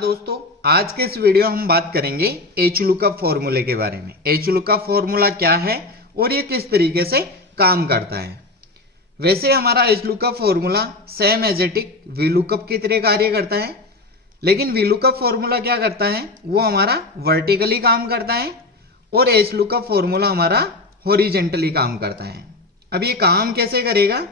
नमस्कार दोस्तों, आज के इस वीडियो हम बात करेंगे एच लुकअप फॉर्मूले के बारे में। एच लुकअप फॉर्मूला क्या है और ये किस तरीके से काम करता है। वैसे हमारा H lookup formula same as it is V lookup की तरह कार्य करता है, लेकिन वी लुकअप फॉर्मूला क्या करता है, वो हमारा वर्टिकली काम करता है और एच लुकअप फॉर्मूला हमारा हॉरिजेंटली काम करता है। अब ये काम कैसे करेगा,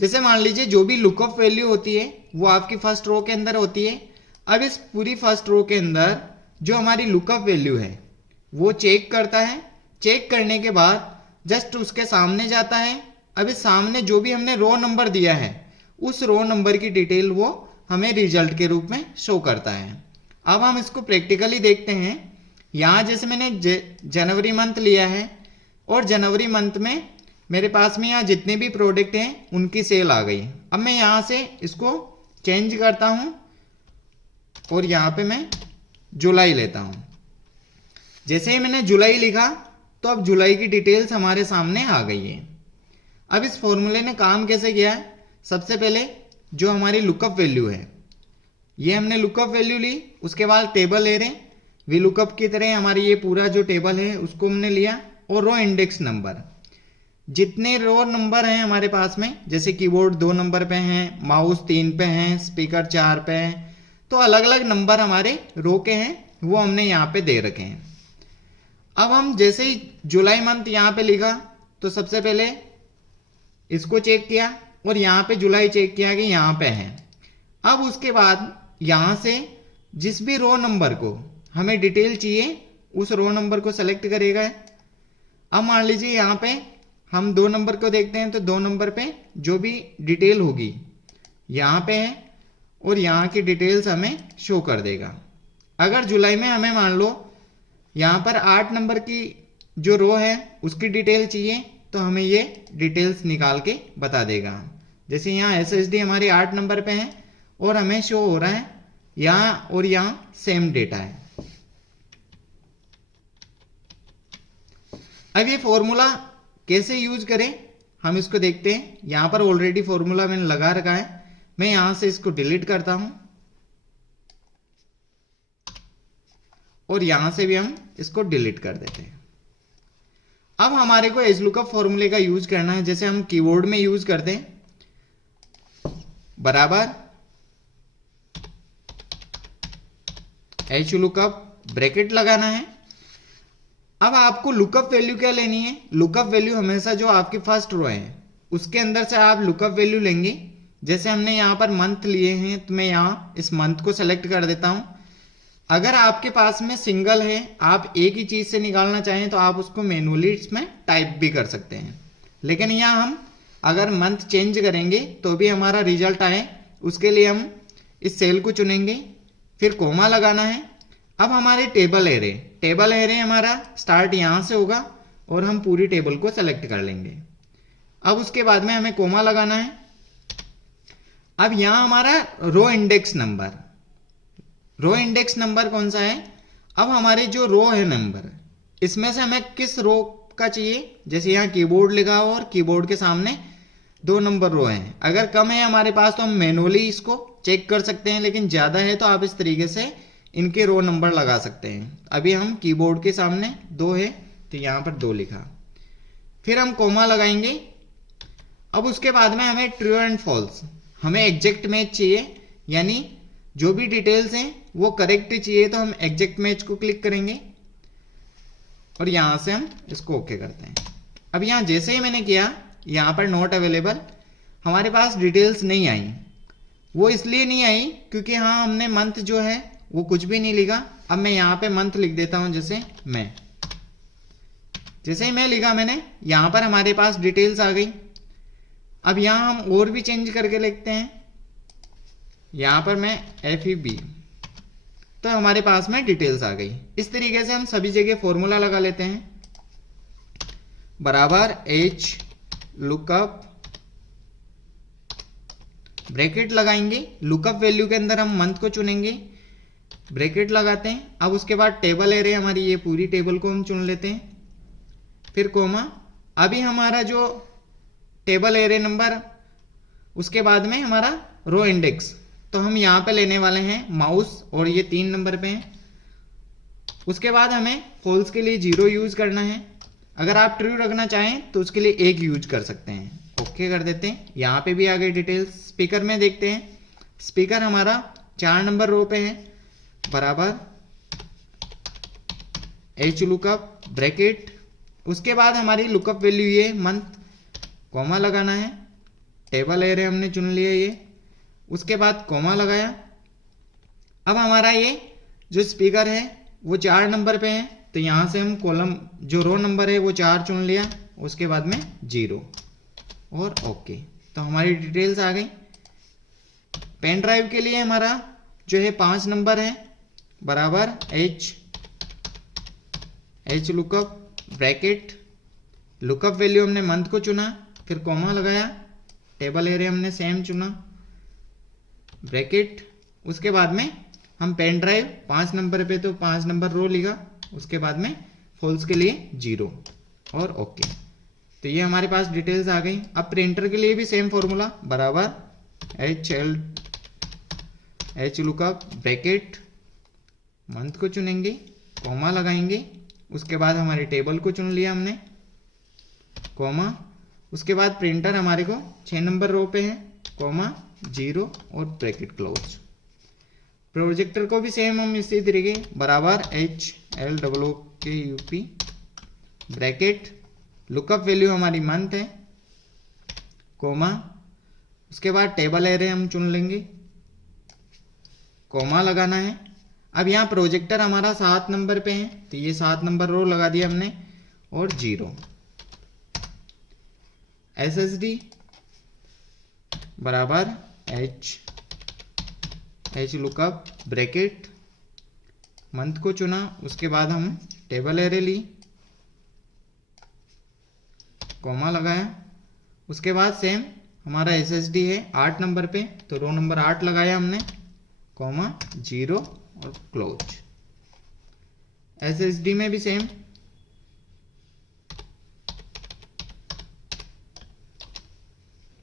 जैसे मान लीजिए जो भी लुकअप वैल्यू होती है वो आपकी फर्स्ट रो के अंदर होती है। अब इस पूरी फर्स्ट रो के अंदर जो हमारी लुकअप वैल्यू है वो चेक करता है। चेक करने के बाद जस्ट उसके सामने जाता है। अब इस सामने जो भी हमने रो नंबर दिया है उस रो नंबर की डिटेल वो हमें रिजल्ट के रूप में शो करता है। अब हम इसको प्रैक्टिकली देखते हैं। यहाँ जैसे मैंने जनवरी मंथ लिया है और जनवरी मंथ में मेरे पास में यहाँ जितने भी प्रोडक्ट हैं उनकी सेल आ गई। अब मैं यहाँ से इसको चेंज करता हूँ और यहाँ पे मैं जुलाई लेता हूँ। जैसे ही मैंने जुलाई लिखा तो अब जुलाई की डिटेल्स हमारे सामने आ गई है। अब इस फॉर्मूले ने काम कैसे किया है, सबसे पहले जो हमारी लुकअप वैल्यू है ये हमने लुकअप वैल्यू ली, उसके बाद टेबल ले रहे वी लुकअप की तरह हमारी ये पूरा जो टेबल है उसको हमने लिया और रो इंडेक्स नंबर जितने रो नंबर हैं हमारे पास में, जैसे कीबोर्ड 2 नंबर पे हैं, माउस 3 पे हैं, स्पीकर 4 पे हैं, तो अलग अलग नंबर हमारे रो के हैं वो हमने यहाँ पे दे रखे हैं। अब हम जैसे ही जुलाई मंथ यहाँ पे लिखा तो सबसे पहले इसको चेक किया और यहाँ पे जुलाई चेक किया कि यहाँ पे है। अब उसके बाद यहाँ से जिस भी रो नंबर को हमें डिटेल चाहिए उस रो नंबर को सेलेक्ट करेगा। अब मान लीजिए यहाँ पे हम 2 नंबर को देखते हैं तो 2 नंबर पे जो भी डिटेल होगी यहाँ पे है और यहाँ की डिटेल्स हमें शो कर देगा। अगर जुलाई में हमें मान लो यहाँ पर 8 नंबर की जो रो है उसकी डिटेल चाहिए तो हमें ये डिटेल्स निकाल के बता देगा। जैसे यहाँ SSD हमारी 8 नंबर पे है और हमें शो हो रहा है यहाँ और यहाँ सेम डेटा है। अब ये फॉर्मूला कैसे यूज करें हम इसको देखते हैं। यहां पर ऑलरेडी फॉर्मूला मैंने लगा रखा है, मैं यहां से इसको डिलीट करता हूं और यहां से भी हम इसको डिलीट कर देते हैं। अब हमारे को एच लुकअप फॉर्मूले का यूज करना है, जैसे हम कीबोर्ड में यूज करते हैं, बराबर एच लुकअप ब्रैकेट लगाना है। अब आपको लुकअप वैल्यू क्या लेनी है, लुकअप वैल्यू हमेशा जो आपकी फर्स्ट रो है उसके अंदर से आप लुकअप वैल्यू लेंगे। जैसे हमने यहाँ पर मंथ लिए हैं तो मैं यहाँ इस मंथ को सेलेक्ट कर देता हूँ। अगर आपके पास में सिंगल है, आप एक ही चीज से निकालना चाहें तो आप उसको मैनुअली इसमें टाइप भी कर सकते हैं, लेकिन यहाँ हम अगर मंथ चेंज करेंगे तो भी हमारा रिजल्ट आए उसके लिए हम इस सेल को चुनेंगे, फिर कोमा लगाना है। अब हमारे टेबल एरे हमारा स्टार्ट यहां से होगा और हम पूरी टेबल को सेलेक्ट कर लेंगे। अब उसके बाद में हमें कोमा लगाना है। अब यहां हमारा रो इंडेक्स नंबर कौन सा है, अब हमारे जो रो है नंबर इसमें से हमें किस रो का चाहिए। जैसे यहाँ कीबोर्ड लिखा हो और कीबोर्ड के सामने 2 नंबर रो हैं, अगर कम है हमारे पास तो हम मैनुअली इसको चेक कर सकते हैं, लेकिन ज्यादा है तो आप इस तरीके से इनके रो नंबर लगा सकते हैं। अभी हम कीबोर्ड के सामने 2 है तो यहाँ पर 2 लिखा, फिर हम कोमा लगाएंगे। अब उसके बाद में हमें ट्रू एंड फॉल्स, हमें एग्जैक्ट मैच चाहिए, यानी जो भी डिटेल्स हैं वो करेक्ट चाहिए तो हम एग्जैक्ट मैच को क्लिक करेंगे और यहाँ से हम इसको ओके करते हैं। अब यहाँ जैसे ही मैंने किया यहाँ पर नॉट अवेलेबल, हमारे पास डिटेल्स नहीं आई। वो इसलिए नहीं आई क्योंकि हाँ हमने मंथ जो है वो कुछ भी नहीं लिखा। अब मैं यहाँ पे मंथ लिख देता हूं, जैसे ही मैं लिखा मैंने यहाँ पर हमारे पास डिटेल्स आ गई। अब यहाँ हम और भी चेंज करके लिखते हैं, यहाँ पर मैं FEB, तो हमारे पास में डिटेल्स आ गई। इस तरीके से हम सभी जगह फॉर्मूला लगा लेते हैं, बराबर एच लुकअप ब्रैकेट लगाएंगे, लुकअप वैल्यू के अंदर हम मंथ को चुनेंगे, ब्रैकेट लगाते हैं। अब उसके बाद टेबल एरे हमारी ये पूरी टेबल को हम चुन लेते हैं, फिर कोमा। अभी हमारा जो टेबल एरे नंबर उसके बाद में हमारा रो इंडेक्स तो हम यहाँ पे लेने वाले हैं माउस और ये 3 नंबर पे है। उसके बाद हमें फॉल्स के लिए 0 यूज करना है। अगर आप ट्रू रखना चाहें तो उसके लिए 1 यूज कर सकते हैं। ओके कर देते हैं। यहाँ पे भी आ गई डिटेल्स। स्पीकर में देखते हैं। स्पीकर हमारा 4 नंबर रो पे है, बराबर एच लुकअप ब्रैकेट। उसके बाद हमारी लुकअप वैल्यू ये मंथ, कॉमा लगाना है। टेबल एरे हमने चुन लिया ये, उसके बाद कॉमा लगाया। अब हमारा ये जो स्पीकर है वो 4 नंबर पे है, तो यहां से हम कॉलम जो रो नंबर है वो 4 चुन लिया, उसके बाद में 0 और ओके। तो हमारी डिटेल्स आ गई। पेन ड्राइव के लिए हमारा जो है 5 नंबर है, बराबर H lookup bracket. Lookup value हमने मंथ को चुना, फिर कॉमा लगाया। टेबल एरिया हमने सेम चुना, ब्रैकेट। उसके बाद में हम पेन ड्राइव 5 नंबर पे तो 5 नंबर रो लिखा, उसके बाद में फॉल्स के लिए 0 और ओके। तो ये हमारे पास डिटेल्स आ गई। अब प्रिंटर के लिए भी सेम फॉर्मूला, बराबर एच लुकअप ब्रैकेट। मंथ को चुनेंगे, कॉमा लगाएंगे। उसके बाद हमारे टेबल को चुन लिया हमने, कॉमा। उसके बाद प्रिंटर हमारे को 6 नंबर रो पे है, कॉमा 0 और ब्रैकेट क्लोज। प्रोजेक्टर को भी सेम हम इसी तरीके, बराबर HLOOKUP ब्रैकेट। लुकअप वैल्यू हमारी मंथ है, कॉमा। उसके बाद टेबल एरे हम चुन लेंगे, कॉमा लगाना है। अब यहाँ प्रोजेक्टर हमारा 7 नंबर पे है, तो ये 7 नंबर रो लगा दिया हमने और 0। SSD बराबर एच लुकअप ब्रैकेट। मंथ को चुना, उसके बाद हम टेबल एरे ली, कॉमा लगाया। उसके बाद सेम हमारा SSD है 8 नंबर पे, तो रो नंबर 8 लगाया हमने, कॉमा 0 और क्लोज। SSD में भी सेम,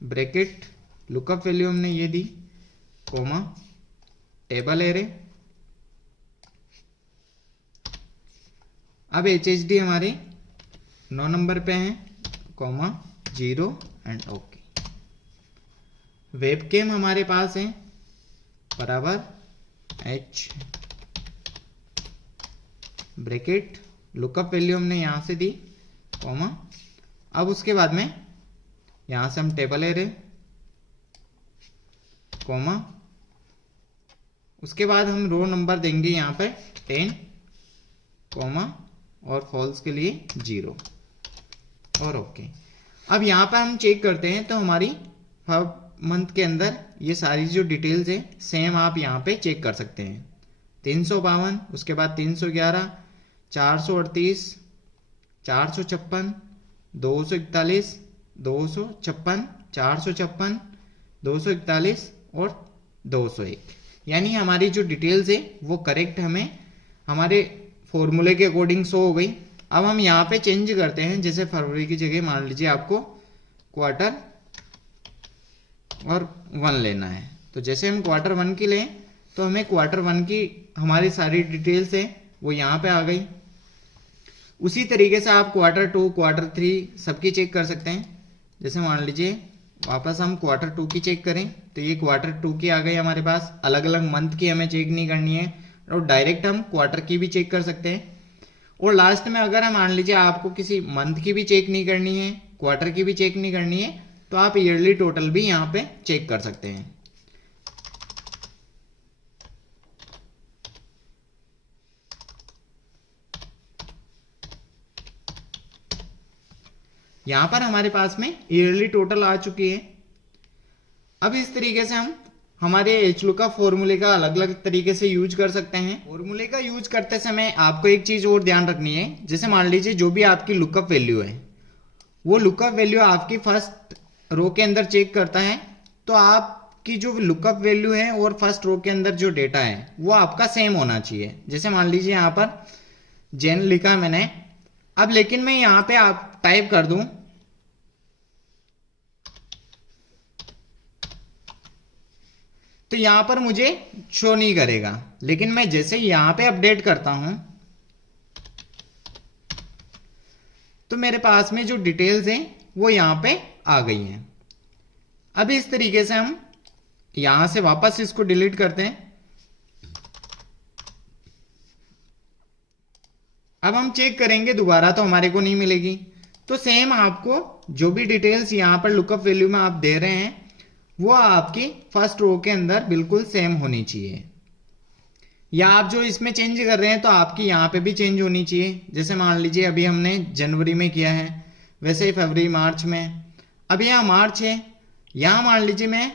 ब्रैकेट। लुकअप वैल्यू हमने ये दी, कॉमा टेबल एरे। अब HHD हमारे 9 नंबर पे हैं, कॉमा 0 एंड ओके। वेबकैम हमारे पास है, बराबर H ब्रैकेट। लुकअप वैल्यू हमने यहां से दी, कॉमा। अब उसके बाद में यहां से हम टेबल एरे, कॉमा। उसके बाद हम रो नंबर देंगे यहाँ पे 10, कॉमा और फॉल्स के लिए 0 और ओके। अब यहाँ पर हम चेक करते हैं, तो हमारी मंथ के अंदर ये सारी जो डिटेल्स है सेम आप यहाँ पे चेक कर सकते हैं। 352, उसके बाद 311, 438, 456, 241, 256, 456, 241 और 201। यानी हमारी जो डिटेल्स है वो करेक्ट हमें हमारे फॉर्मूले के अकॉर्डिंग शो हो गई। अब हम यहाँ पे चेंज करते हैं, जैसे फरवरी की जगह मान लीजिए आपको क्वार्टर और 1 लेना है, तो जैसे हम क्वार्टर 1 की लें तो हमें क्वार्टर 1 की हमारी सारी डिटेल्स है वो यहाँ पे आ गई। उसी तरीके से आप क्वार्टर 2, क्वार्टर 3 सबकी चेक कर सकते हैं। जैसे मान लीजिए वापस हम क्वार्टर 2 की चेक करें, तो ये क्वार्टर 2 की आ गई हमारे पास। अलग अलग मंथ की हमें चेक नहीं करनी है, और डायरेक्ट हम क्वार्टर की भी चेक कर सकते हैं। और लास्ट में अगर हम मान लीजिए आपको किसी मंथ की भी चेक नहीं करनी है, क्वार्टर की भी चेक नहीं करनी है, तो आप ईयरली टोटल भी यहाँ पे चेक कर सकते हैं। यहां पर हमारे पास में ईयरली टोटल आ चुकी है। अब इस तरीके से हम हमारे HLOOKUP फॉर्मूले का अलग अलग तरीके से यूज कर सकते हैं। फॉर्मूले का यूज करते समय आपको एक चीज और ध्यान रखनी है, जैसे मान लीजिए जो भी आपकी लुकअप वैल्यू है वो लुकअप वैल्यू आपकी फर्स्ट रो के अंदर चेक करता है, तो आपकी जो लुकअप वैल्यू है और फर्स्ट रो के अंदर जो डेटा है वो आपका सेम होना चाहिए। जैसे मान लीजिए यहाँ पर जैन लिखा मैंने, अब लेकिन मैं यहाँ पे आप टाइप कर दूं तो यहां पर मुझे शो नहीं करेगा। लेकिन मैं जैसे यहां पे अपडेट करता हूं तो मेरे पास में जो डिटेल्स हैं वो यहां पे आ गई हैं। अब इस तरीके से हम यहां से वापस इसको डिलीट करते हैं। अब हम चेक करेंगे दोबारा तो हमारे को नहीं मिलेगी। तो सेम आपको जो भी डिटेल्स यहां पर लुकअप वैल्यू में आप दे रहे हैं वो आपकी फर्स्ट रो के अंदर बिल्कुल सेम होनी चाहिए, या आप जो इसमें चेंज कर रहे हैं तो आपकी यहां पे भी चेंज होनी चाहिए। जैसे मान लीजिए अभी हमने जनवरी में किया है, वैसे ही फरवरी मार्च में। अब यहां मार्च है, यहां मान लीजिए मैं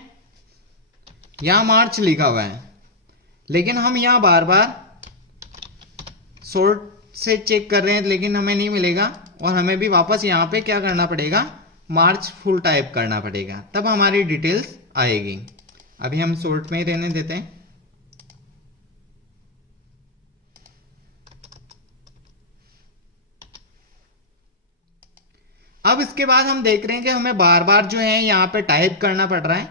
यहां मार्च लिखा हुआ है, लेकिन हम यहां बार बार सॉर्ट से चेक कर रहे हैं लेकिन हमें नहीं मिलेगा, और हमें भी वापस यहाँ पे क्या करना पड़ेगा, मार्च फुल टाइप करना पड़ेगा, तब हमारी डिटेल्स आएगी। अभी हम सॉर्ट में ही रहने देते हैं। अब इसके बाद हम देख रहे हैं कि हमें बार बार जो है यहाँ पे टाइप करना पड़ रहा है।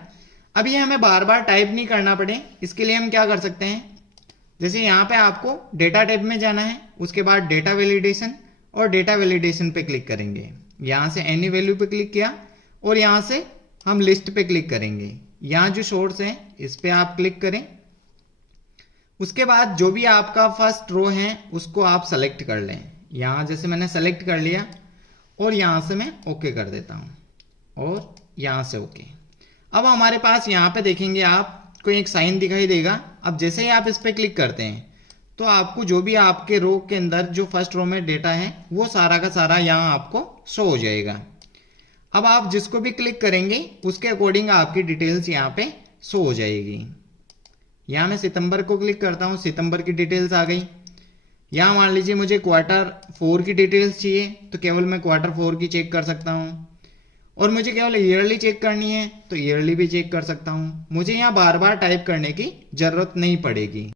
अब ये हमें बार बार टाइप नहीं करना पड़े, इसके लिए हम क्या कर सकते हैं, जैसे यहाँ पे आपको डेटा टाइप में जाना है, उसके बाद डेटा वैलिडेशन, और डेटा वैलिडेशन पे क्लिक करेंगे। यहाँ से एनी वैल्यू पे क्लिक किया और यहाँ से हम लिस्ट पे क्लिक करेंगे। यहाँ जो सोर्स है इस पे आप क्लिक करें। उसके बाद जो भी आपका फर्स्ट रो है उसको आप सेलेक्ट कर लें। यहाँ जैसे मैंने सेलेक्ट कर लिया और यहाँ से मैं ओके कर देता हूँ और यहाँ से ओके। अब हमारे पास यहाँ पे देखेंगे आपको एक साइन दिखाई देगा। अब जैसे ही आप इस पे क्लिक करते हैं तो आपको जो भी आपके रो के अंदर जो फर्स्ट रो में डेटा है वो सारा का सारा यहाँ आपको शो हो जाएगा। अब आप जिसको भी क्लिक करेंगे उसके अकॉर्डिंग आपकी डिटेल्स यहाँ पे शो हो जाएगी। यहाँ मैं सितंबर को क्लिक करता हूँ, सितंबर की डिटेल्स आ गई। यहाँ मान लीजिए मुझे क्वार्टर 4 की डिटेल्स चाहिए तो केवल मैं क्वार्टर 4 की चेक कर सकता हूँ, और मुझे केवल ईयरली चेक करनी है तो ईयरली भी चेक कर सकता हूँ। मुझे यहाँ बार बार टाइप करने की जरूरत नहीं पड़ेगी।